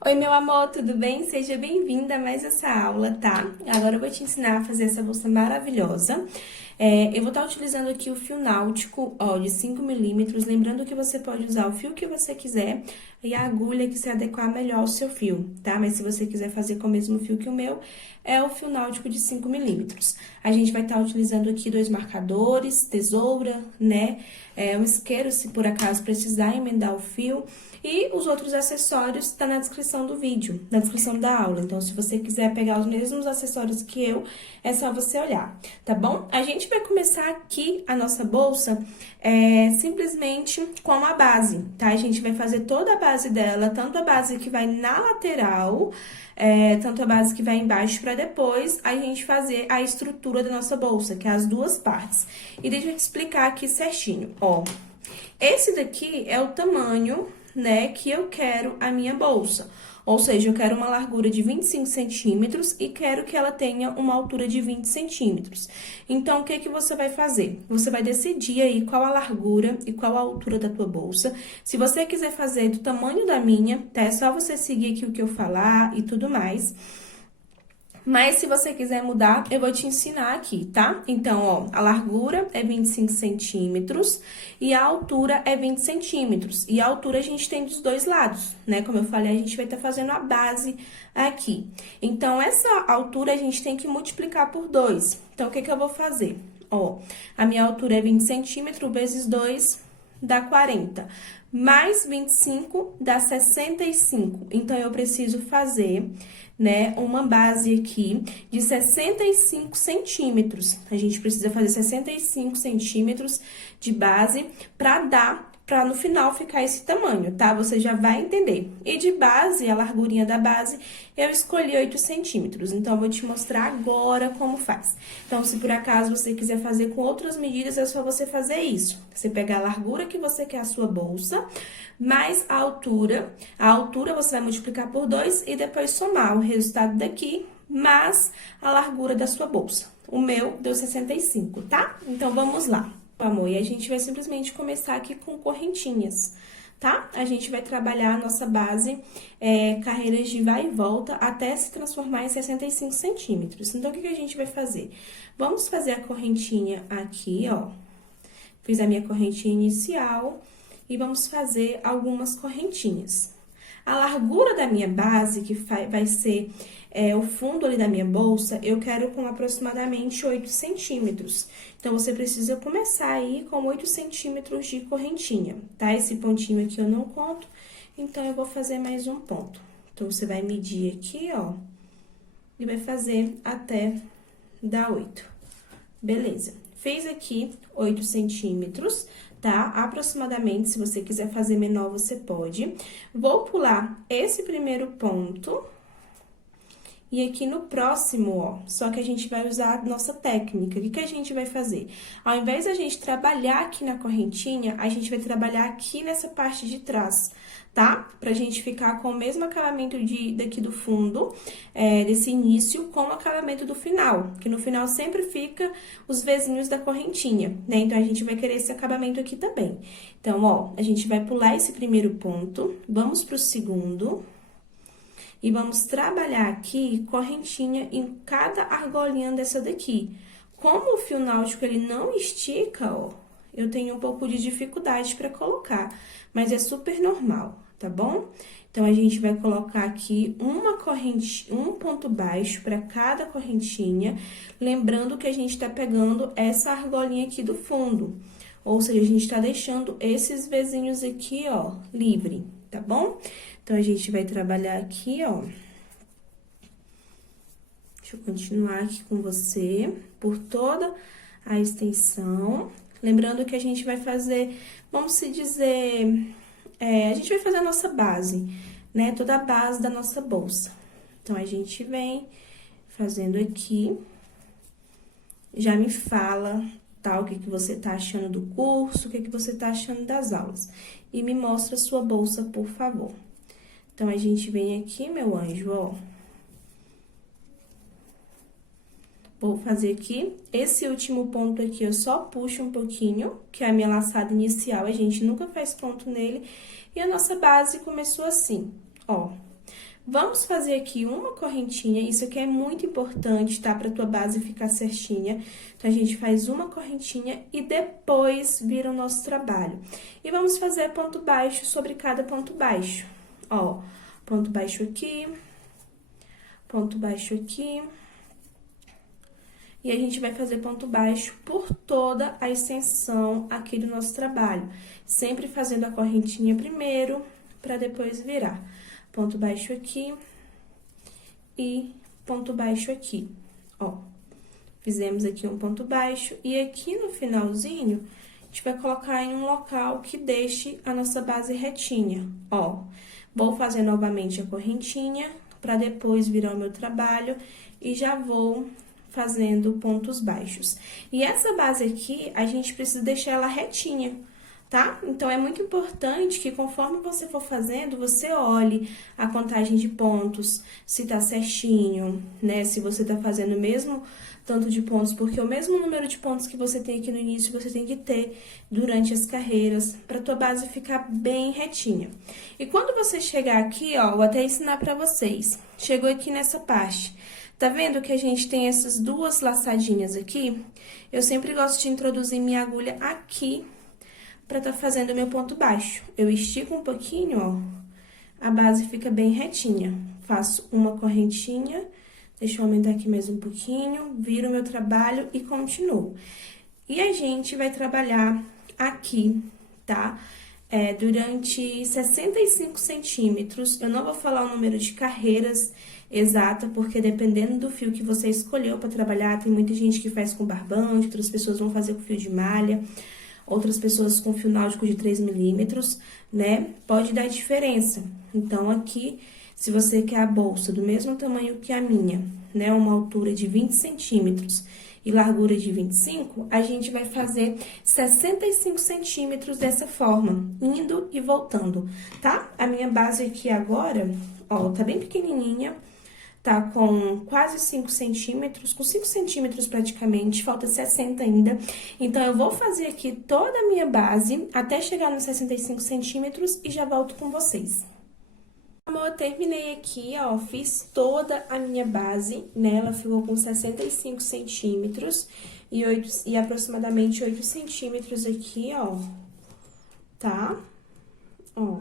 Oi, meu amor, tudo bem? Seja bem-vinda a mais essa aula, tá? Agora eu vou te ensinar a fazer essa bolsa maravilhosa. Eu vou estar utilizando aqui o fio náutico, ó, de 5 milímetros. Lembrando que você pode usar o fio que você quiser e a agulha que se adequar melhor ao seu fio, tá? Mas se você quiser fazer com o mesmo fio que o meu, é o fio náutico de 5 milímetros. A gente vai estar utilizando aqui 2 marcadores, tesoura, né? Um isqueiro, se por acaso precisar emendar o fio. E os outros acessórios tá na descrição do vídeo, na descrição da aula. Então, se você quiser pegar os mesmos acessórios que eu, é só você olhar, tá bom? A gente vai começar aqui a nossa bolsa simplesmente com a base, tá? A gente vai fazer toda a base dela, tanto a base que vai na lateral, tanto a base que vai embaixo, para depois a gente fazer a estrutura da nossa bolsa, que é as duas partes. E deixa eu te explicar aqui certinho, ó. Esse daqui é o tamanho, né, que eu quero a minha bolsa. Ou seja, eu quero uma largura de 25 centímetros e quero que ela tenha uma altura de 20 centímetros. Então, o que que você vai fazer? Você vai decidir aí qual a largura e qual a altura da tua bolsa. Se você quiser fazer do tamanho da minha, tá? É só você seguir aqui o que eu falar e tudo mais. Mas se você quiser mudar, eu vou te ensinar aqui, tá? Então, ó, a largura é 25 centímetros e a altura é 20 centímetros. E a altura a gente tem dos dois lados, né? Como eu falei, a gente vai estar fazendo a base aqui. Então, essa altura a gente tem que multiplicar por 2. Então, o que que eu vou fazer? Ó, a minha altura é 20 centímetros vezes 2 dá 40. Mais 25 dá 65. Então, eu preciso fazer, né, uma base aqui de 65 centímetros. A gente precisa fazer 65 centímetros de base para no final ficar esse tamanho, tá? Você já vai entender. E de base, a largurinha da base, eu escolhi 8 centímetros. Então, eu vou te mostrar agora como faz. Então, se por acaso você quiser fazer com outras medidas, é só você fazer isso. Você pegar a largura que você quer a sua bolsa, mais a altura. A altura você vai multiplicar por 2 e depois somar o resultado daqui, mais a largura da sua bolsa. O meu deu 65, tá? Então, vamos lá. Amor, e a gente vai simplesmente começar aqui com correntinhas, tá? A gente vai trabalhar a nossa base, carreiras de vai e volta, até se transformar em 65 centímetros. Então, o que que a gente vai fazer? Vamos fazer a correntinha aqui, ó. Fiz a minha correntinha inicial e vamos fazer algumas correntinhas. A largura da minha base, que vai ser o fundo ali da minha bolsa, eu quero com aproximadamente 8 centímetros. Então, você precisa começar aí com 8 centímetros de correntinha, tá? Esse pontinho aqui eu não conto, então, eu vou fazer mais um ponto. Então, você vai medir aqui, ó, e vai fazer até dar 8. Beleza. Fiz aqui 8 centímetros, tá? Aproximadamente, se você quiser fazer menor, você pode. Vou pular esse primeiro ponto. E aqui no próximo, ó, só que a gente vai usar a nossa técnica. O que que a gente vai fazer? Ao invés da gente trabalhar aqui na correntinha, a gente vai trabalhar aqui nessa parte de trás, tá? Pra gente ficar com o mesmo acabamento daqui do fundo, desse início, com o acabamento do final. Que no final sempre fica os vezinhos da correntinha, né? Então, a gente vai querer esse acabamento aqui também. Então, ó, a gente vai pular esse primeiro ponto, vamos pro segundo. E vamos trabalhar aqui correntinha em cada argolinha dessa daqui. Como o fio náutico, ele não estica, ó, eu tenho um pouco de dificuldade para colocar, mas é super normal, tá bom? Então, a gente vai colocar aqui uma corrente, um ponto baixo para cada correntinha, lembrando que a gente tá pegando essa argolinha aqui do fundo. Ou seja, a gente tá deixando esses vezinhos aqui, ó, livre, tá bom? Então, a gente vai trabalhar aqui, ó. Deixa eu continuar aqui com você, por toda a extensão. Lembrando que a gente vai fazer, vamos se dizer, a gente vai fazer a nossa base, né? Toda a base da nossa bolsa. Então, a gente vem fazendo aqui. Já me fala, tá? O que que você tá achando do curso, o que que você tá achando das aulas. E me mostra a sua bolsa, por favor. Então, a gente vem aqui, meu anjo, ó. Vou fazer aqui, esse último ponto aqui, eu só puxo um pouquinho, que é a minha laçada inicial, a gente nunca faz ponto nele. E a nossa base começou assim, ó. Vamos fazer aqui uma correntinha, isso aqui é muito importante, tá? Pra tua base ficar certinha. Então, a gente faz uma correntinha e depois vira o nosso trabalho. E vamos fazer ponto baixo sobre cada ponto baixo. Ó, ponto baixo aqui, ponto baixo aqui. E a gente vai fazer ponto baixo por toda a extensão aqui do nosso trabalho. Sempre fazendo a correntinha primeiro, pra depois virar. Ponto baixo aqui e ponto baixo aqui, ó. Fizemos aqui um ponto baixo e aqui no finalzinho, a gente vai colocar em um local que deixe a nossa base retinha, ó. Vou fazer novamente a correntinha para depois virar o meu trabalho e já vou fazendo pontos baixos. E essa base aqui, a gente precisa deixar ela retinha, tá? Então, é muito importante que conforme você for fazendo, você olhe a contagem de pontos, se tá certinho, né? Se você tá fazendo o mesmo tanto de pontos, porque o mesmo número de pontos que você tem aqui no início, você tem que ter durante as carreiras, pra tua base ficar bem retinha. E quando você chegar aqui, ó, vou até ensinar pra vocês. Chegou aqui nessa parte. Tá vendo que a gente tem essas duas laçadinhas aqui? Eu sempre gosto de introduzir minha agulha aqui pra tá fazendo meu ponto baixo. Eu estico um pouquinho, ó, a base fica bem retinha. Faço uma correntinha, deixa eu aumentar aqui mais um pouquinho, viro o meu trabalho e continuo. E a gente vai trabalhar aqui, tá? Durante 65 centímetros, eu não vou falar o número de carreiras exata, porque dependendo do fio que você escolheu para trabalhar, tem muita gente que faz com barbante, outras pessoas vão fazer com fio de malha, outras pessoas com fio náutico de 3 milímetros, né? Pode dar diferença. Então, aqui, se você quer a bolsa do mesmo tamanho que a minha, né? Uma altura de 20 centímetros e largura de 25, a gente vai fazer 65 centímetros dessa forma, indo e voltando, tá? A minha base aqui agora, ó, tá bem pequenininha, tá com quase 5 centímetros, com 5 centímetros praticamente, falta 60 ainda. Então, eu vou fazer aqui toda a minha base até chegar nos 65 centímetros e já volto com vocês. Amor, eu terminei aqui, ó, fiz toda a minha base, né? Ela ficou com 65 centímetros e aproximadamente 8 centímetros aqui, ó, tá? Ó,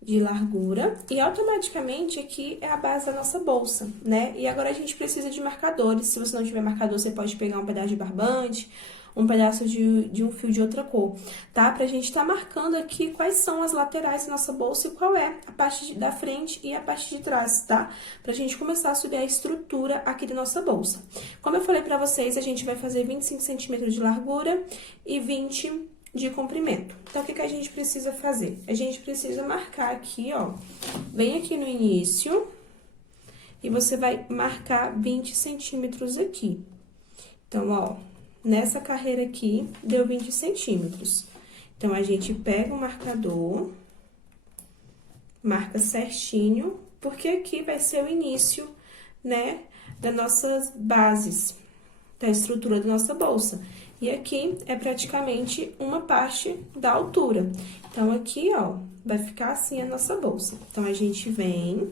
de largura. E automaticamente aqui é a base da nossa bolsa, né? E agora a gente precisa de marcadores. Se você não tiver marcador, você pode pegar um pedaço de barbante, um pedaço de um fio de outra cor, tá? Pra gente tá marcando aqui quais são as laterais da nossa bolsa e qual é a parte da frente e a parte de trás, tá? Pra gente começar a subir a estrutura aqui da nossa bolsa. Como eu falei pra vocês, a gente vai fazer 25 centímetros de largura e 20 de comprimento. Então, o que a gente precisa fazer? A gente precisa marcar aqui, ó, bem aqui no início, e você vai marcar 20 centímetros aqui. Então, ó, nessa carreira aqui, deu 20 centímetros. Então, a gente pega o marcador, marca certinho, porque aqui vai ser o início, né, das nossas bases, da estrutura da nossa bolsa. E aqui é praticamente uma parte da altura. Então, aqui, ó, vai ficar assim a nossa bolsa. Então, a gente vem,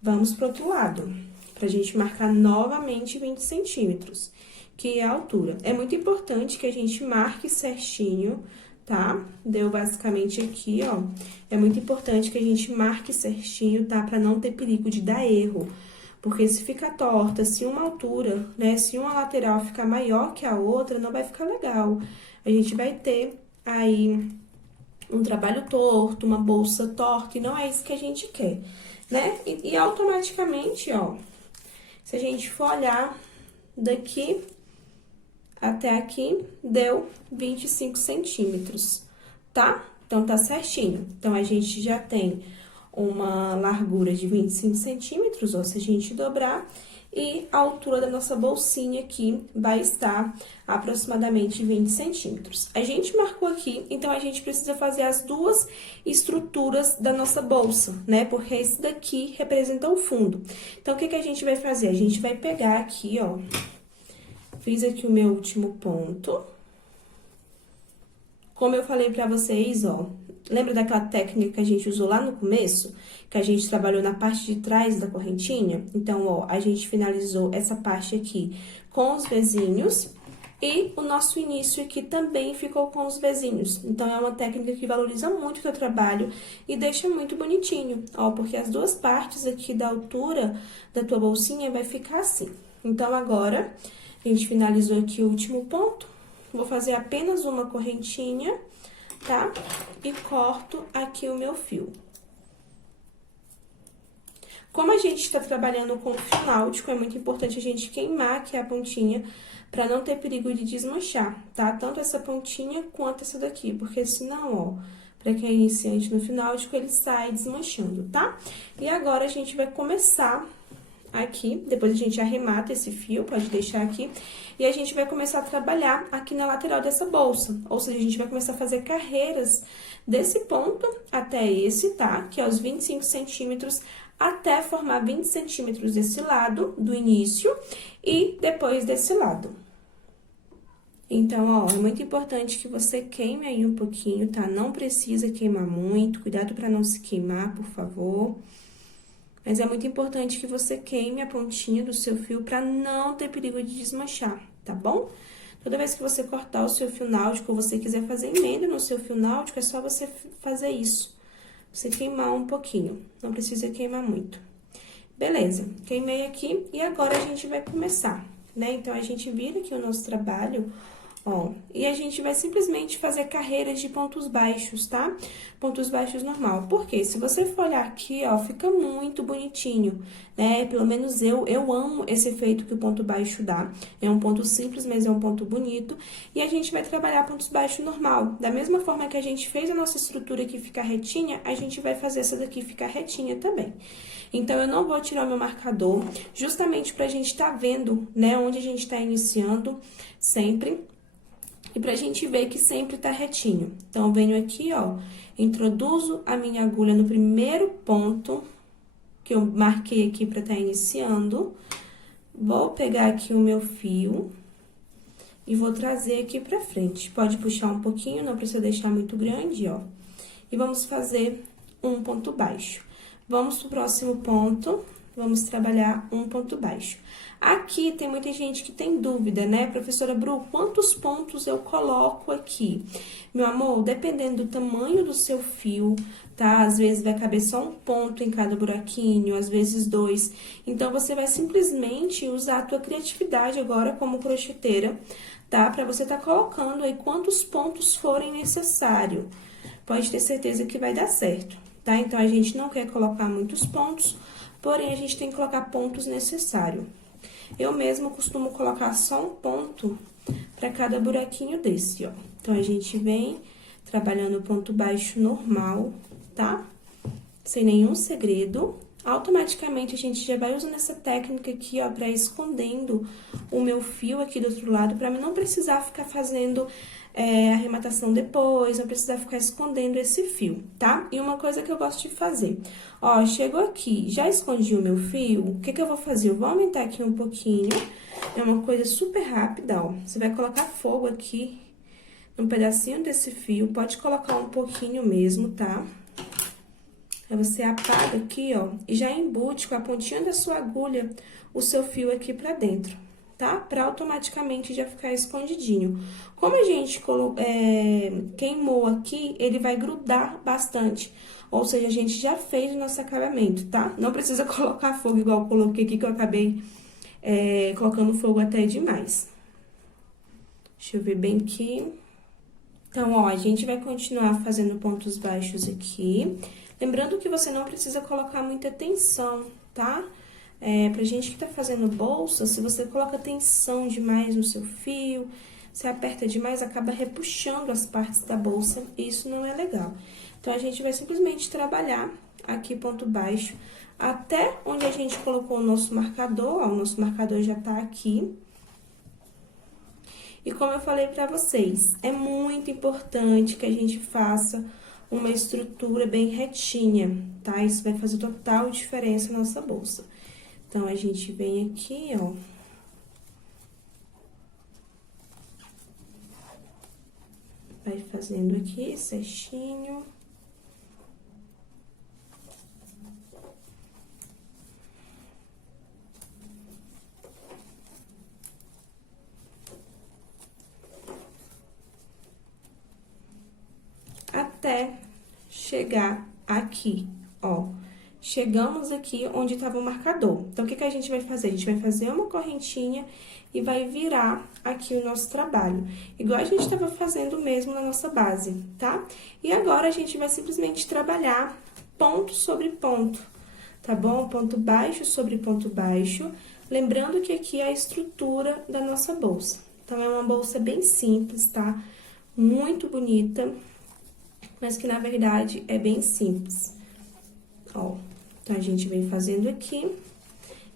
vamos pro outro lado, pra gente marcar novamente 20 centímetros, que é a altura. É muito importante que a gente marque certinho, tá? Deu basicamente aqui, ó. É muito importante que a gente marque certinho, tá? Pra não ter perigo de dar erro. Porque se fica torta, se uma altura, né, se uma lateral ficar maior que a outra, não vai ficar legal. A gente vai ter aí um trabalho torto, uma bolsa torta, e não é isso que a gente quer, né? E automaticamente, ó, se a gente for olhar daqui até aqui, deu 25 centímetros, tá? Então, tá certinho. Então, a gente já tem uma largura de 25 centímetros, ó, se a gente dobrar, e a altura da nossa bolsinha aqui vai estar aproximadamente 20 centímetros. A gente marcou aqui, então a gente precisa fazer as duas estruturas da nossa bolsa, né? Porque esse daqui representa o fundo. Então, o que a gente vai fazer? A gente vai pegar aqui, ó, fiz aqui o meu último ponto, Como eu falei pra vocês, ó, lembra daquela técnica que a gente usou lá no começo? Que a gente trabalhou na parte de trás da correntinha? Então, ó, a gente finalizou essa parte aqui com os vezinhos e o nosso início aqui também ficou com os vezinhos. Então, é uma técnica que valoriza muito o teu trabalho e deixa muito bonitinho, ó, porque as duas partes aqui da altura da tua bolsinha vai ficar assim. Então, agora, a gente finalizou aqui o último ponto. Vou fazer apenas uma correntinha, tá? E corto aqui o meu fio. Como a gente tá trabalhando com fio náutico, é muito importante a gente queimar aqui a pontinha pra não ter perigo de desmanchar, tá? Tanto essa pontinha quanto essa daqui, porque senão, ó, pra quem é iniciante no fio náutico, ele sai desmanchando, tá? E agora, a gente vai começar aqui, depois a gente arremata esse fio, pode deixar aqui, e a gente vai começar a trabalhar aqui na lateral dessa bolsa, ou seja, a gente vai começar a fazer carreiras desse ponto até esse, tá? Que é os 25 centímetros, até formar 20 centímetros desse lado, do início, e depois desse lado. Então, ó, é muito importante que você queime aí um pouquinho, tá? Não precisa queimar muito, cuidado pra não se queimar, por favor. Mas é muito importante que você queime a pontinha do seu fio pra não ter perigo de desmanchar, tá bom? Toda vez que você cortar o seu fio náutico ou você quiser fazer emenda no seu fio náutico, é só você fazer isso. Você queimar um pouquinho, não precisa queimar muito. Beleza, queimei aqui e agora a gente vai começar, né? Então, a gente vira aqui o nosso trabalho, ó, e a gente vai simplesmente fazer carreiras de pontos baixos, tá? Pontos baixos normal. Porque se você for olhar aqui, ó, fica muito bonitinho, né? Pelo menos eu amo esse efeito que o ponto baixo dá. É um ponto simples, mas é um ponto bonito. E a gente vai trabalhar pontos baixos normal. Da mesma forma que a gente fez a nossa estrutura aqui ficar retinha, a gente vai fazer essa daqui ficar retinha também. Então, eu não vou tirar o meu marcador, justamente pra gente tá vendo, né, onde a gente tá iniciando sempre. E pra gente ver que sempre tá retinho. Então, eu venho aqui, ó, introduzo a minha agulha no primeiro ponto que eu marquei aqui pra tá iniciando. Vou pegar aqui o meu fio e vou trazer aqui pra frente. Pode puxar um pouquinho, não precisa deixar muito grande, ó. E vamos fazer um ponto baixo. Vamos pro próximo ponto, vamos trabalhar um ponto baixo. Aqui tem muita gente que tem dúvida, né? Professora Bru, quantos pontos eu coloco aqui? Meu amor, dependendo do tamanho do seu fio, tá? Às vezes vai caber só um ponto em cada buraquinho, às vezes dois. Então, você vai simplesmente usar a tua criatividade agora como crocheteira, tá? Pra você tá colocando aí quantos pontos forem necessário. Pode ter certeza que vai dar certo, tá? Então, a gente não quer colocar muitos pontos, porém, a gente tem que colocar pontos necessários. Eu mesmo costumo colocar só um ponto para cada buraquinho desse, ó. Então, a gente vem trabalhando o ponto baixo normal, tá? Sem nenhum segredo. Automaticamente, a gente já vai usando essa técnica aqui, ó, pra ir escondendo o meu fio aqui do outro lado, pra mim não precisar ficar fazendo arrematação depois, não precisar ficar escondendo esse fio, tá? E uma coisa que eu gosto de fazer, ó, chegou aqui, já escondi o meu fio, o que que eu vou fazer? Eu vou aumentar aqui um pouquinho, é uma coisa super rápida, ó. Você vai colocar fogo aqui num pedacinho desse fio, pode colocar um pouquinho mesmo, tá? Aí, você apaga aqui, ó, e já embute com a pontinha da sua agulha o seu fio aqui pra dentro, tá? Pra automaticamente já ficar escondidinho. Como a gente queimou aqui, ele vai grudar bastante. Ou seja, a gente já fez o nosso acabamento, tá? Não precisa colocar fogo igual eu coloquei aqui, que eu acabei colocando fogo até demais. Deixa eu ver bem aqui. Então, ó, a gente vai continuar fazendo pontos baixos aqui. Lembrando que você não precisa colocar muita tensão, tá? Pra gente que tá fazendo bolsa, se você coloca tensão demais no seu fio, se aperta demais, acaba repuxando as partes da bolsa, e isso não é legal. Então, a gente vai simplesmente trabalhar aqui ponto baixo, até onde a gente colocou o nosso marcador, ó, o nosso marcador já tá aqui. E como eu falei pra vocês, é muito importante que a gente faça uma estrutura bem retinha, tá? Isso vai fazer total diferença na nossa bolsa. Então, a gente vem aqui, ó. vai fazendo aqui certinho. Até chegar aqui, ó. Chegamos aqui onde tava o marcador. Então, o que que a gente vai fazer? A gente vai fazer uma correntinha e vai virar aqui o nosso trabalho. Igual a gente tava fazendo mesmo na nossa base, tá? E agora, a gente vai simplesmente trabalhar ponto sobre ponto, tá bom? Ponto baixo sobre ponto baixo. Lembrando que aqui é a estrutura da nossa bolsa. Então, é uma bolsa bem simples, tá? Muito bonita, mas que na verdade é bem simples. Ó, então a gente vem fazendo aqui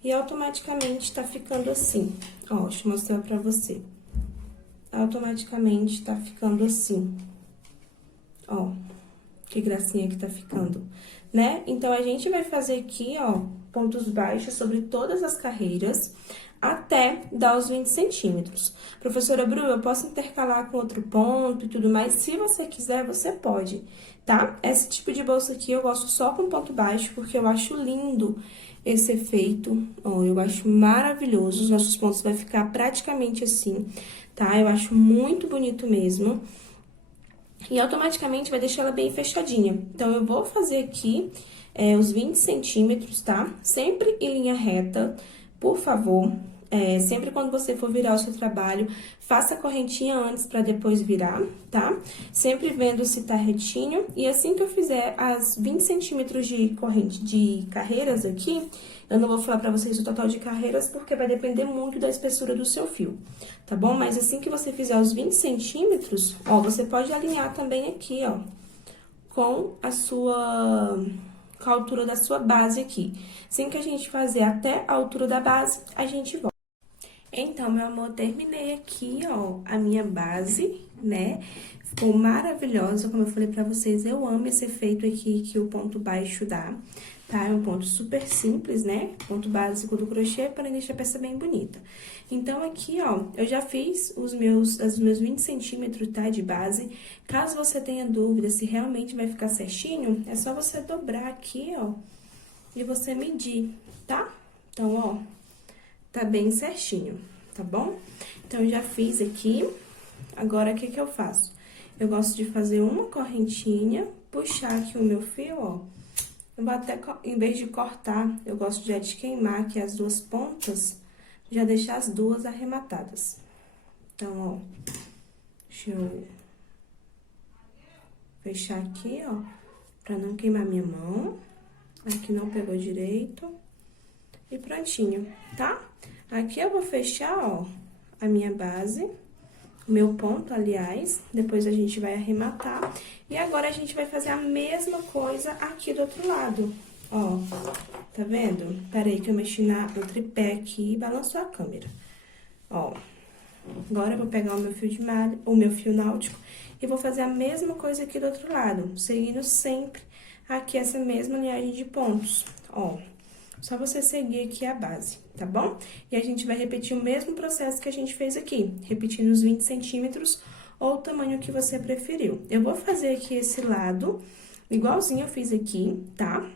e automaticamente tá ficando assim. Ó, deixa eu mostrar pra você. Automaticamente tá ficando assim. Ó, que gracinha que tá ficando, né? Então, a gente vai fazer aqui, ó, pontos baixos sobre todas as carreiras até dar os 20 centímetros. Professora Bru, eu posso intercalar com outro ponto e tudo mais? Se você quiser, você pode, tá? Esse tipo de bolsa aqui eu gosto só com ponto baixo, porque eu acho lindo esse efeito, ó, eu acho maravilhoso. Os nossos pontos vai ficar praticamente assim, tá? Eu acho muito bonito mesmo. E automaticamente vai deixar ela bem fechadinha. Então, eu vou fazer aqui os 20 centímetros, tá? Sempre em linha reta, por favor. Sempre quando você for virar o seu trabalho, faça a correntinha antes pra depois virar, tá? Sempre vendo se tá retinho. E assim que eu fizer as 20 centímetros de corrente de carreiras aqui, eu não vou falar pra vocês o total de carreiras, porque vai depender muito da espessura do seu fio, tá bom? Mas assim que você fizer os 20 centímetros, ó, você pode alinhar também aqui, ó, com a altura da sua base aqui. Assim que a gente fazer até a altura da base, a gente volta. Então, meu amor, terminei aqui, ó, a minha base, né? Ficou maravilhosa, como eu falei pra vocês, eu amo esse efeito aqui que o ponto baixo dá, tá? É um ponto super simples, né? Ponto básico do crochê, para deixar a peça bem bonita. Então, aqui, ó, eu já fiz os meus 20 centímetros, tá? De base. Caso você tenha dúvida se realmente vai ficar certinho, é só você dobrar aqui, ó, e você medir, tá? Então, ó, tá bem certinho, tá bom? Então, eu já fiz aqui. Agora, o que que eu faço? Eu gosto de fazer uma correntinha, puxar aqui o meu fio, ó. Eu vou até, em vez de cortar, eu gosto já de queimar aqui as duas pontas, já deixar as duas arrematadas. Então, ó, deixa eu fechar aqui, ó, pra não queimar minha mão. Aqui não pegou direito. E prontinho, tá? Aqui eu vou fechar, ó, a minha base, o meu ponto, aliás, depois a gente vai arrematar. E agora, a gente vai fazer a mesma coisa aqui do outro lado, ó, tá vendo? Peraí que eu mexi no tripé aqui e balançou a câmera, ó. Agora, eu vou pegar o meu fio de malha, o meu fio náutico, e vou fazer a mesma coisa aqui do outro lado, seguindo sempre aqui essa mesma linhagem de pontos, ó. Só você seguir aqui a base, tá bom? E a gente vai repetir o mesmo processo que a gente fez aqui, repetindo os 20 centímetros ou o tamanho que você preferiu. Eu vou fazer aqui esse lado, igualzinho eu fiz aqui, tá?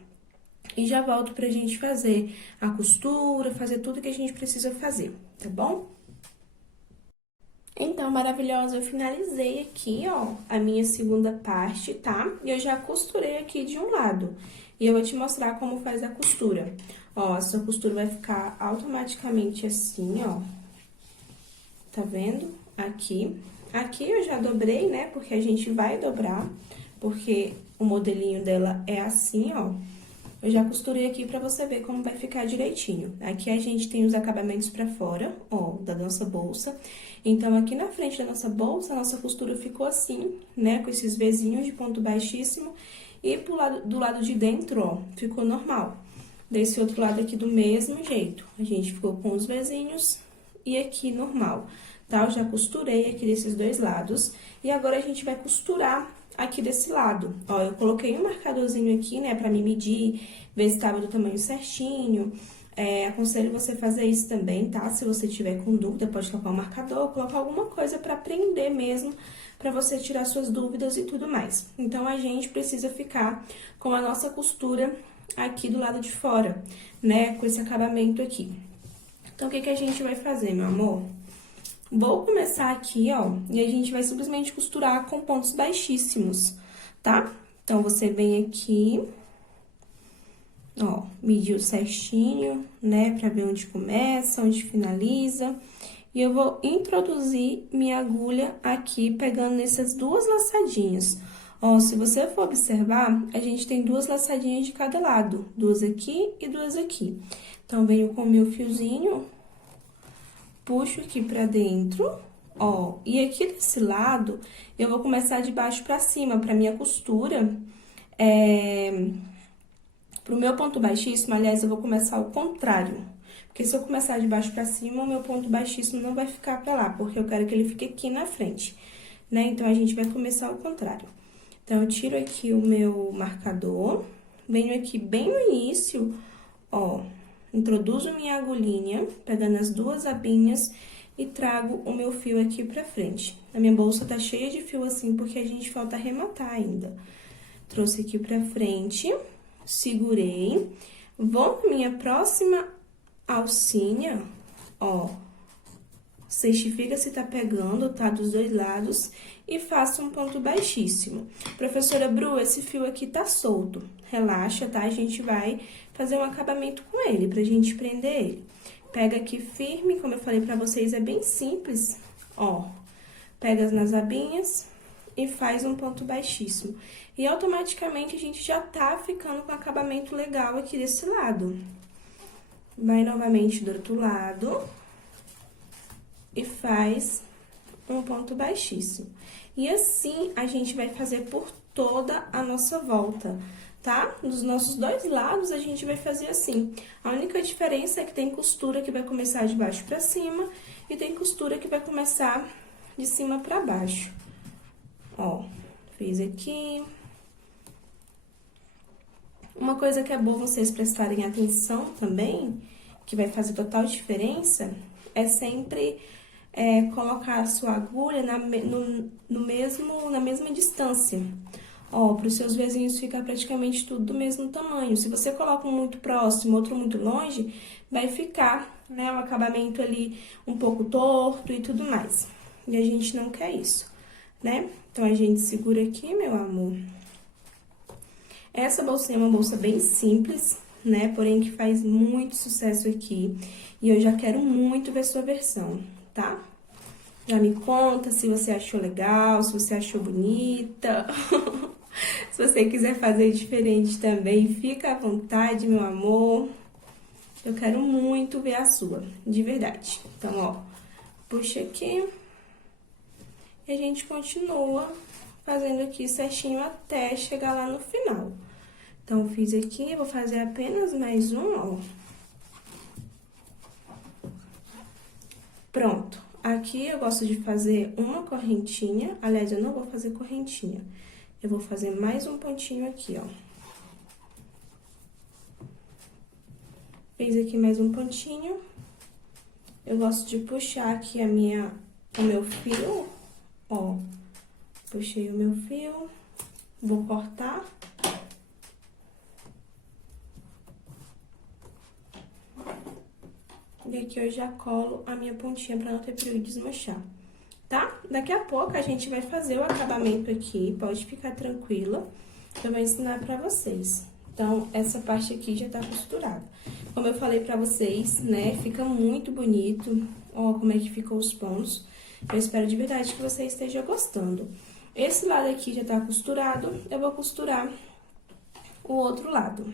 E já volto pra gente fazer a costura, fazer tudo que a gente precisa fazer, tá bom? Então, maravilhosa, eu finalizei aqui, ó, a minha segunda parte, tá? E eu já costurei aqui de um lado. E eu vou te mostrar como faz a costura. Ó, a sua costura vai ficar automaticamente assim, ó. Tá vendo? Aqui. Aqui eu já dobrei, né? Porque a gente vai dobrar, porque o modelinho dela é assim, ó. Eu já costurei aqui pra você ver como vai ficar direitinho. Aqui a gente tem os acabamentos pra fora, ó, da nossa bolsa. Então, aqui na frente da nossa bolsa, a nossa costura ficou assim, né? Com esses Vzinhos de ponto baixíssimo. E do lado de dentro, ó, ficou normal. Desse outro lado aqui do mesmo jeito. A gente ficou com os Vzinhos e aqui normal, tá? Eu já costurei aqui desses dois lados. E agora, a gente vai costurar aqui desse lado. Ó, eu coloquei um marcadorzinho aqui, né, pra me medir, ver se tava do tamanho certinho. Aconselho você fazer isso também, tá? Se você tiver com dúvida, pode colocar um marcador, colocar alguma coisa pra prender mesmo, pra você tirar suas dúvidas e tudo mais. Então, a gente precisa ficar com a nossa costura aqui do lado de fora, né? Com esse acabamento aqui. Então, o que que a gente vai fazer, meu amor? Vou começar aqui, ó, e a gente vai simplesmente costurar com pontos baixíssimos, tá? Então, você vem aqui, ó, mediu certinho, né, pra ver onde começa, onde finaliza. E eu vou introduzir minha agulha aqui, pegando nessas duas laçadinhas. Ó, se você for observar, a gente tem duas laçadinhas de cada lado, duas aqui e duas aqui. Então, venho com o meu fiozinho, puxo aqui pra dentro, ó. E aqui desse lado, eu vou começar de baixo pra cima, pra minha costura, pro meu ponto baixíssimo, aliás, eu vou começar ao contrário. Porque se eu começar de baixo pra cima, o meu ponto baixíssimo não vai ficar pra lá, porque eu quero que ele fique aqui na frente, né? Então, a gente vai começar ao contrário. Então, eu tiro aqui o meu marcador, venho aqui bem no início, ó, introduzo minha agulhinha, pegando as duas abinhas e trago o meu fio aqui pra frente. A minha bolsa tá cheia de fio assim, porque a gente falta arrematar ainda. Trouxe aqui pra frente, segurei, vou na minha próxima alcinha, ó, certifica se tá pegando, tá, dos dois lados, e faço um ponto baixíssimo. Professora Bru, esse fio aqui tá solto, relaxa, tá? A gente vai fazer um acabamento com ele, pra gente prender ele. Pega aqui firme, como eu falei pra vocês, é bem simples, ó. Pega nas abinhas e faz um ponto baixíssimo. E automaticamente a gente já tá ficando com acabamento legal aqui desse lado. Vai novamente do outro lado e faz um ponto baixíssimo. E assim, a gente vai fazer por toda a nossa volta, tá? Dos nossos dois lados, a gente vai fazer assim. A única diferença é que tem costura que vai começar de baixo pra cima e tem costura que vai começar de cima pra baixo. Ó, fiz aqui. Uma coisa que é bom vocês prestarem atenção também, que vai fazer total diferença, é sempre colocar a sua agulha na mesma distância. Ó, para os seus vizinhos ficar praticamente tudo do mesmo tamanho. Se você coloca um muito próximo, outro muito longe, vai ficar, né, o acabamento ali um pouco torto e tudo mais. E a gente não quer isso, né? Então, a gente segura aqui, meu amor. Essa bolsinha é uma bolsa bem simples, né? Porém, que faz muito sucesso aqui. E eu já quero muito ver sua versão, tá? Já me conta se você achou legal, se você achou bonita. Se você quiser fazer diferente também, fica à vontade, meu amor. Eu quero muito ver a sua, de verdade. Então, ó, puxa aqui. E a gente continua fazendo aqui certinho até chegar lá no final. Então, fiz aqui, vou fazer apenas mais um, ó. Pronto. Aqui eu gosto de fazer uma correntinha, aliás, eu não vou fazer correntinha. Eu vou fazer mais um pontinho aqui, ó. Fiz aqui mais um pontinho. Eu gosto de puxar aqui o meu fio, ó. Puxei o meu fio, vou cortar. E aqui eu já colo a minha pontinha pra não ter perigo de desmanchar, tá? Daqui a pouco a gente vai fazer o acabamento aqui, pode ficar tranquila, eu vou ensinar pra vocês. Então, essa parte aqui já tá costurada. Como eu falei pra vocês, né, fica muito bonito, ó como é que ficou os pontos. Eu espero de verdade que você esteja gostando. Esse lado aqui já tá costurado, eu vou costurar o outro lado.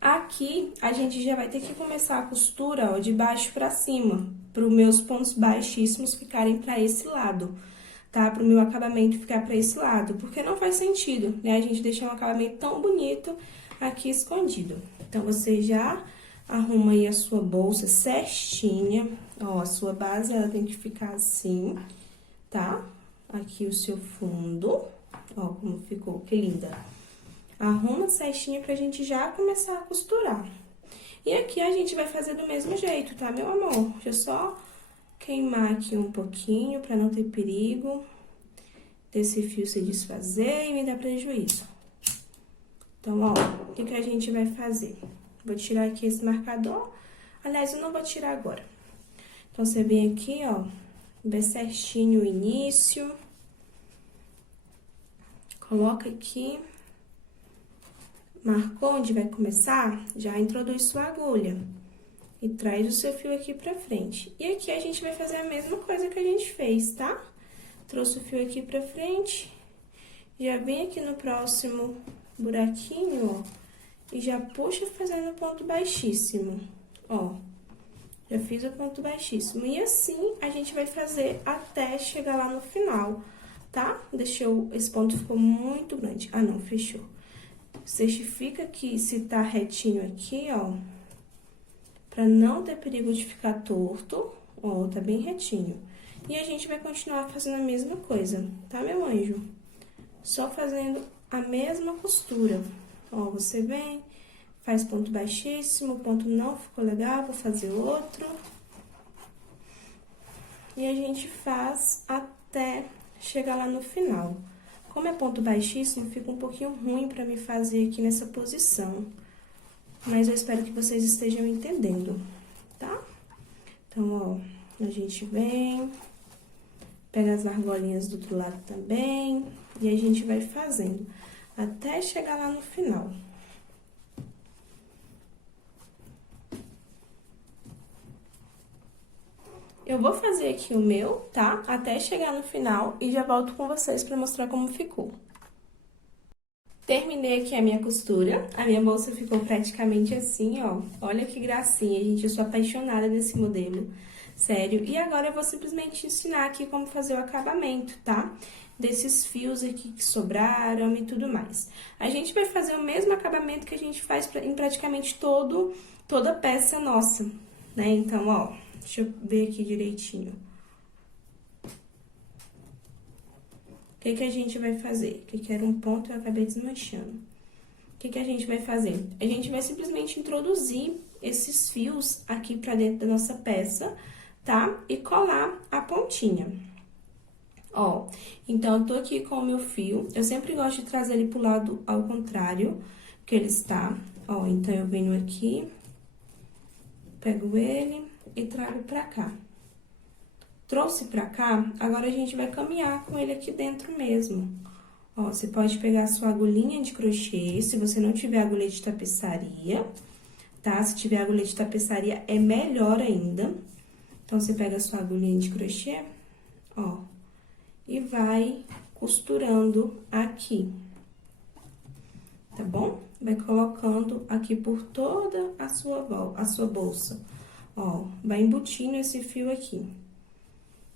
Aqui, a gente já vai ter que começar a costura, ó, de baixo pra cima, para os meus pontos baixíssimos ficarem pra esse lado, tá? Para o meu acabamento ficar pra esse lado, porque não faz sentido, né? A gente deixar um acabamento tão bonito aqui escondido. Então, você já arruma aí a sua bolsa certinha, ó, a sua base, ela tem que ficar assim, tá? Aqui o seu fundo, ó, como ficou, que linda. Arruma certinho pra gente já começar a costurar. E aqui a gente vai fazer do mesmo jeito, tá, meu amor? Deixa eu só queimar aqui um pouquinho pra não ter perigo desse fio se desfazer e me dar prejuízo. Então, ó, o que a gente vai fazer? Vou tirar aqui esse marcador. Aliás, eu não vou tirar agora. Então, você vem aqui, ó, vê certinho o início. Coloca aqui. Marcou onde vai começar? Já introduz sua agulha. E traz o seu fio aqui pra frente. E aqui a gente vai fazer a mesma coisa que a gente fez, tá? Trouxe o fio aqui pra frente. Já vem aqui no próximo buraquinho, ó. E já puxa fazendo ponto baixíssimo, ó. Já fiz o ponto baixíssimo. E assim, a gente vai fazer até chegar lá no final, tá? Esse ponto ficou muito grande. Ah, não, fechou. Certifica que se tá retinho aqui, ó, pra não ter perigo de ficar torto, ó, tá bem retinho. E a gente vai continuar fazendo a mesma coisa, tá, meu anjo? Só fazendo a mesma costura. Ó, você vem, faz ponto baixíssimo, o ponto não ficou legal, vou fazer outro. E a gente faz até chegar lá no final. Como é ponto baixíssimo, fica um pouquinho ruim pra me fazer aqui nessa posição. Mas eu espero que vocês estejam entendendo, tá? Então, ó, a gente vem, pega as argolinhas do outro lado também, e a gente vai fazendo até chegar lá no final. Eu vou fazer aqui o meu, tá? Até chegar no final e já volto com vocês pra mostrar como ficou. Terminei aqui a minha costura, a minha bolsa ficou praticamente assim, ó. Olha que gracinha, gente, eu sou apaixonada nesse modelo, sério. E agora eu vou simplesmente ensinar aqui como fazer o acabamento, tá? Desses fios aqui que sobraram e tudo mais. A gente vai fazer o mesmo acabamento que a gente faz em praticamente toda peça nossa, né? Então, ó, deixa eu ver aqui direitinho. O que a gente vai fazer? Que era um ponto, eu acabei desmanchando. O que a gente vai fazer? A gente vai simplesmente introduzir esses fios aqui pra dentro da nossa peça, tá? E colar a pontinha. Ó, então, eu tô aqui com o meu fio. Eu sempre gosto de trazer ele pro lado ao contrário que ele está. Ó, então, eu venho aqui, pego ele e trago pra cá. Trouxe pra cá, agora a gente vai caminhar com ele aqui dentro mesmo. Ó, você pode pegar a sua agulhinha de crochê, se você não tiver agulha de tapeçaria, tá? Se tiver agulha de tapeçaria, é melhor ainda. Então, você pega a sua agulhinha de crochê, ó, e vai costurando aqui, tá bom? Vai colocando aqui por toda a sua bolsa, ó, vai embutindo esse fio aqui.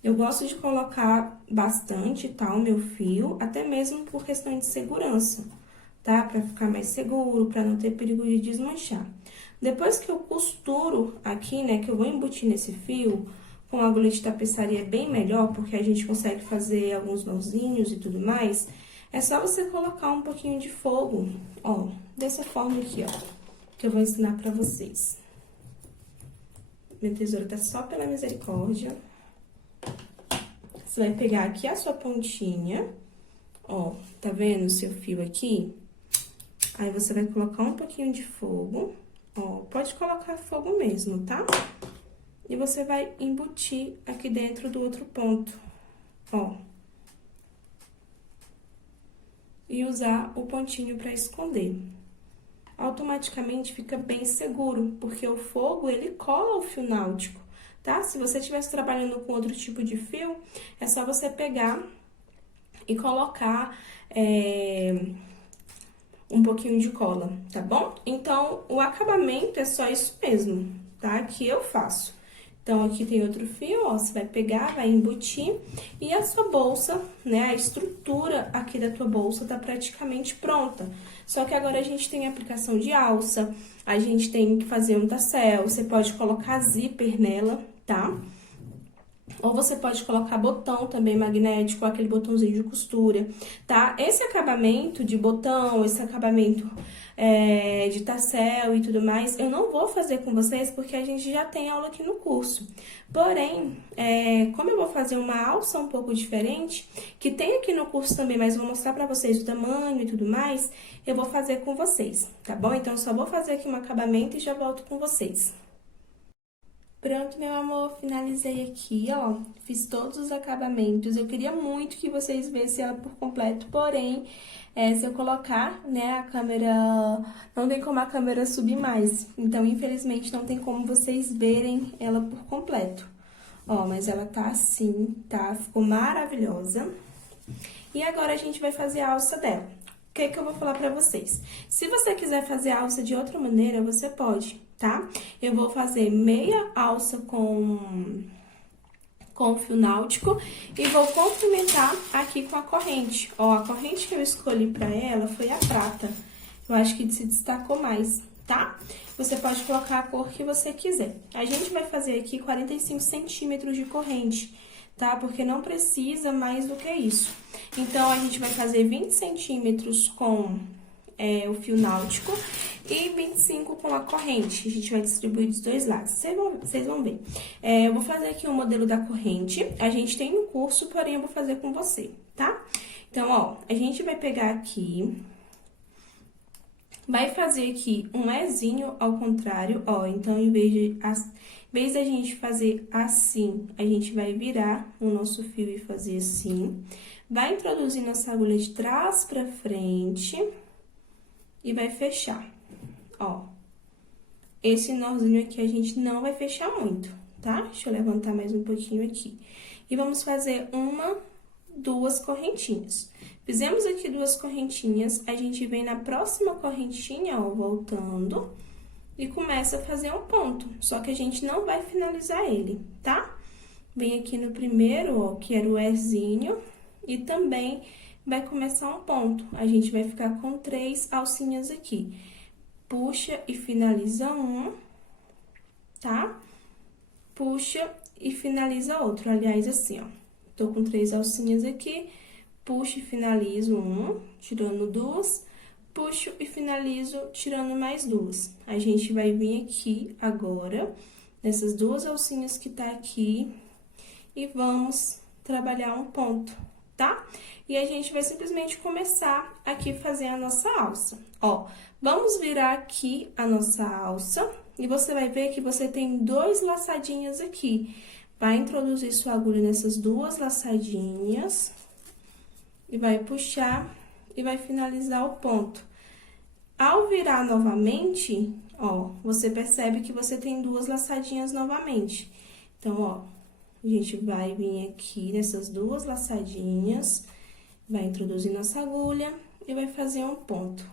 Eu gosto de colocar bastante, tá, o meu fio, até mesmo por questão de segurança, tá? Pra ficar mais seguro, pra não ter perigo de desmanchar. Depois que eu costuro aqui, né, que eu vou embutir nesse fio, com a agulha de tapeçaria é bem melhor, porque a gente consegue fazer alguns nozinhos e tudo mais. É só você colocar um pouquinho de fogo, ó, dessa forma aqui, ó, que eu vou ensinar pra vocês. Minha tesoura tá só pela misericórdia. Você vai pegar aqui a sua pontinha, ó, tá vendo o seu fio aqui? Aí, você vai colocar um pouquinho de fogo, ó, pode colocar fogo mesmo, tá? E você vai embutir aqui dentro do outro ponto, ó. E usar o pontinho pra esconder. Automaticamente fica bem seguro, porque o fogo, ele cola o fio náutico. Tá? Se você estivesse trabalhando com outro tipo de fio, é só você pegar e colocar um pouquinho de cola, tá bom? Então, o acabamento é só isso mesmo, tá? Que eu faço. Então, aqui tem outro fio, ó, você vai pegar, vai embutir, e a sua bolsa, né, a estrutura aqui da tua bolsa tá praticamente pronta. Só que agora a gente tem aplicação de alça, a gente tem que fazer um tassel, você pode colocar zíper nela, tá? Ou você pode colocar botão também magnético, aquele botãozinho de costura, tá? Esse acabamento de botão, esse acabamento de tassel e tudo mais, eu não vou fazer com vocês porque a gente já tem aula aqui no curso. Porém, como eu vou fazer uma alça um pouco diferente, que tem aqui no curso também, mas eu vou mostrar pra vocês o tamanho e tudo mais, eu vou fazer com vocês, tá bom? Então, eu só vou fazer aqui um acabamento e já volto com vocês. Pronto, meu amor, finalizei aqui, ó, fiz todos os acabamentos. Eu queria muito que vocês vissem ela por completo, porém, se eu colocar, né, a câmera, não tem como a câmera subir mais. Então, infelizmente, não tem como vocês verem ela por completo. Ó, mas ela tá assim, tá? Ficou maravilhosa. E agora a gente vai fazer a alça dela. O que que eu vou falar pra vocês? Se você quiser fazer a alça de outra maneira, você pode, tá? Eu vou fazer meia alça com fio náutico e vou complementar aqui com a corrente. Ó, a corrente que eu escolhi pra ela foi a prata. Eu acho que se destacou mais, tá? Você pode colocar a cor que você quiser. A gente vai fazer aqui 45 centímetros de corrente, tá? Porque não precisa mais do que isso. Então, a gente vai fazer 20 centímetros com o fio náutico e 25 com a corrente. A gente vai distribuir dos dois lados, vocês vão ver. Eu vou fazer aqui o modelo da corrente. A gente tem um curso, porém eu vou fazer com você, tá? Então, ó, a gente vai pegar aqui, vai fazer aqui um Ezinho ao contrário, ó. Então, em vez da gente fazer assim, a gente vai virar o nosso fio e fazer assim. Vai introduzir nossa agulha de trás pra frente e vai fechar, ó. Esse nozinho aqui a gente não vai fechar muito, tá? Deixa eu levantar mais um pouquinho aqui. E vamos fazer duas correntinhas. Fizemos aqui duas correntinhas, a gente vem na próxima correntinha, ó, voltando, e começa a fazer um ponto. Só que a gente não vai finalizar ele, tá? Vem aqui no primeiro, ó, que era o Ezinho, e também vai começar um ponto. A gente vai ficar com 3 alcinhas aqui. Puxa e finaliza um, tá? Puxa e finaliza outro. Aliás, assim, ó. Tô com 3 alcinhas aqui, puxo e finalizo um, tirando 2, puxo e finalizo tirando mais 2. A gente vai vir aqui agora, nessas 2 alcinhas que tá aqui, e vamos trabalhar um ponto, tá? E a gente vai simplesmente começar aqui a fazer a nossa alça. Ó, vamos virar aqui a nossa alça, e você vai ver que você tem 2 laçadinhas aqui. Vai introduzir sua agulha nessas 2 laçadinhas, e vai puxar, e vai finalizar o ponto. Ao virar novamente, ó, você percebe que você tem 2 laçadinhas novamente. Então, ó, a gente vai vir aqui nessas 2 laçadinhas, vai introduzir nossa agulha e vai fazer um ponto.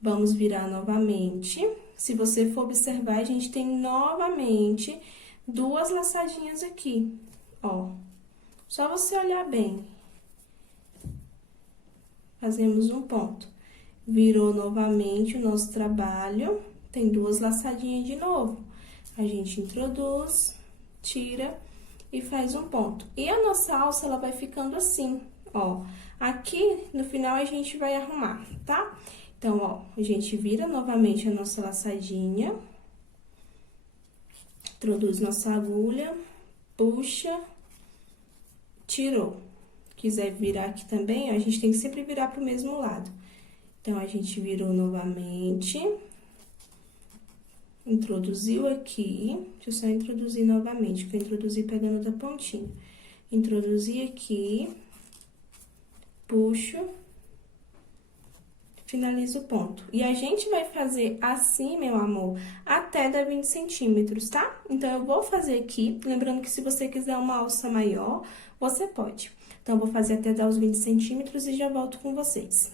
Vamos virar novamente. Se você for observar, a gente tem novamente 2 laçadinhas aqui, ó. Só você olhar bem. Fazemos um ponto. Virou novamente o nosso trabalho, tem 2 laçadinhas de novo. A gente introduz, tira e faz um ponto. E a nossa alça, ela vai ficando assim, ó. Aqui, no final, a gente vai arrumar, tá? Então, ó, a gente vira novamente a nossa laçadinha, introduz nossa agulha, puxa, tirou. Quiser virar aqui também, ó, a gente tem que sempre virar pro mesmo lado. Então, a gente virou novamente, introduziu aqui, deixa eu só introduzir novamente, que eu introduzi pegando da pontinha. Introduzi aqui, puxo, finalizo o ponto. E a gente vai fazer assim, meu amor, até dar 20 centímetros, tá? Então, eu vou fazer aqui, lembrando que se você quiser uma alça maior, você pode. Então, eu vou fazer até dar os 20 centímetros e já volto com vocês.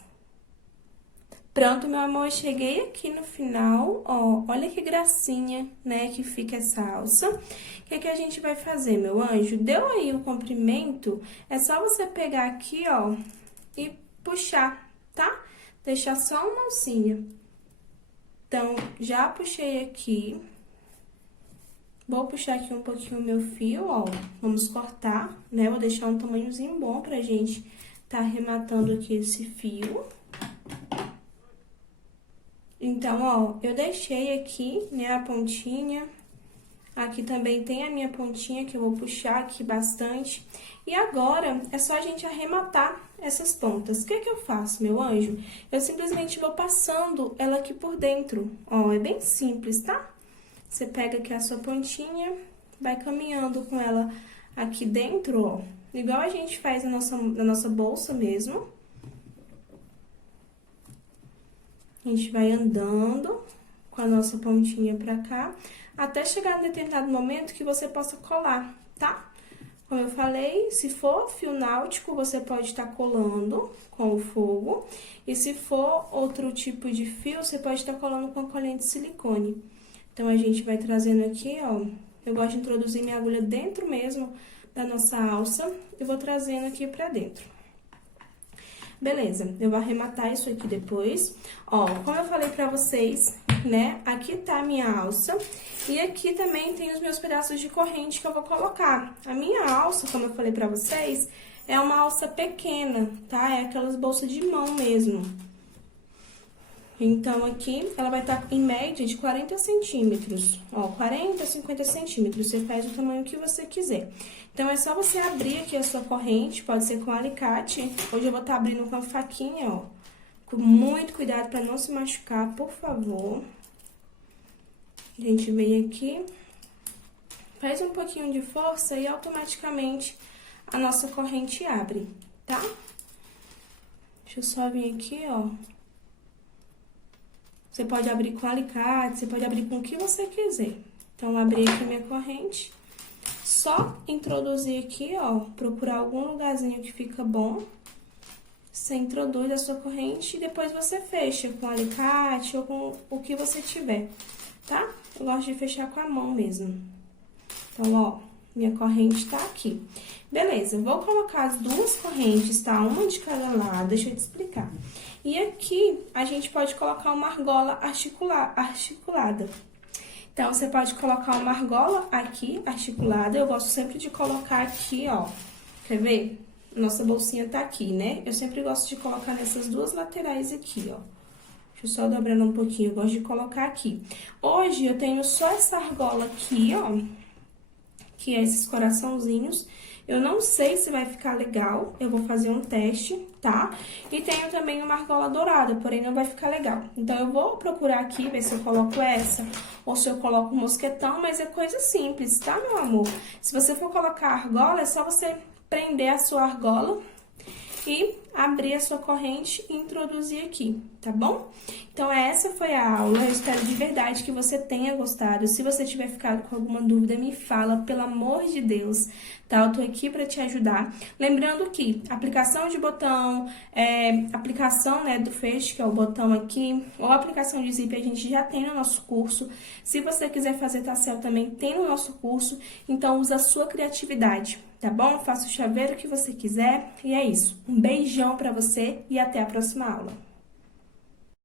Pronto, meu amor, cheguei aqui no final, ó, olha que gracinha, né, que fica essa alça. O que que a gente vai fazer, meu anjo? Deu aí o comprimento, é só você pegar aqui, ó, e puxar, tá? Deixar só uma alcinha. Então, já puxei aqui, Vou puxar aqui um pouquinho o meu fio, ó, vamos cortar, né? Vou deixar um tamanhozinho bom pra gente tá arrematando aqui esse fio. Então, ó, eu deixei aqui, né, a pontinha. Aqui também tem a minha pontinha, que eu vou puxar aqui bastante. E agora, é só a gente arrematar essas pontas. O que que eu faço, meu anjo? Eu simplesmente vou passando ela aqui por dentro. Ó, é bem simples, tá? Você pega aqui a sua pontinha, vai caminhando com ela aqui dentro, ó. Igual a gente faz na nossa bolsa mesmo. A gente vai andando com a nossa pontinha pra cá, até chegar em determinado momento que você possa colar, tá? Como eu falei, se for fio náutico, você pode estar colando com o fogo. E se for outro tipo de fio, você pode estar colando com a colinha de silicone. Então, a gente vai trazendo aqui, ó. Eu gosto de introduzir minha agulha dentro mesmo da nossa alça. E vou trazendo aqui pra dentro. Beleza, eu vou arrematar isso aqui depois. Ó, como eu falei pra vocês, né? Aqui tá a minha alça. E aqui também tem os meus pedaços de corrente que eu vou colocar. A minha alça, como eu falei pra vocês, é uma alça pequena, tá? É aquelas bolsas de mão mesmo. Então, aqui, ela vai estar em média de 40 centímetros. Ó, 40, 50 centímetros. Você faz o tamanho que você quiser. Então, é só você abrir aqui a sua corrente, pode ser com alicate. Hoje eu vou estar abrindo com a faquinha, ó. Com muito cuidado para não se machucar, por favor. A gente vem aqui, faz um pouquinho de força e automaticamente a nossa corrente abre, tá? Deixa eu só vir aqui, ó. Você pode abrir com alicate, você pode abrir com o que você quiser. Então, abri aqui minha corrente. Só introduzir aqui, ó, procurar algum lugarzinho que fica bom. Você introduz a sua corrente e depois você fecha com alicate ou com o que você tiver, tá? Eu gosto de fechar com a mão mesmo. Então, ó, minha corrente tá aqui. Beleza, vou colocar as duas correntes, tá? Uma de cada lado, deixa eu te explicar. E aqui, a gente pode colocar uma argola articulada. Então, você pode colocar uma argola aqui, articulada. Eu gosto sempre de colocar aqui, ó. Quer ver? Nossa bolsinha tá aqui, né? Eu sempre gosto de colocar nessas duas laterais aqui, ó. Deixa eu só dobrar um pouquinho, eu gosto de colocar aqui. Hoje, eu tenho só essa argola aqui, ó. Que é esses coraçãozinhos. Eu não sei se vai ficar legal, eu vou fazer um teste, tá? E tenho também uma argola dourada, porém não vai ficar legal. Então, eu vou procurar aqui, ver se eu coloco essa ou se eu coloco um mosquetão, mas é coisa simples, tá, meu amor? Se você for colocar argola, é só você prender a sua argola e abrir a sua corrente e introduzir aqui, tá bom? Então, essa foi a aula, eu espero de verdade que você tenha gostado. Se você tiver ficado com alguma dúvida, me fala, pelo amor de Deus, tá? Eu tô aqui pra te ajudar. Lembrando que aplicação de botão, aplicação, né, do feixe, que é o botão aqui, ou aplicação de zíper, a gente já tem no nosso curso. Se você quiser fazer tassel também, tem no nosso curso, então usa a sua criatividade, tá bom? Faça o chaveiro que você quiser e é isso. Um beijão pra você e até a próxima aula.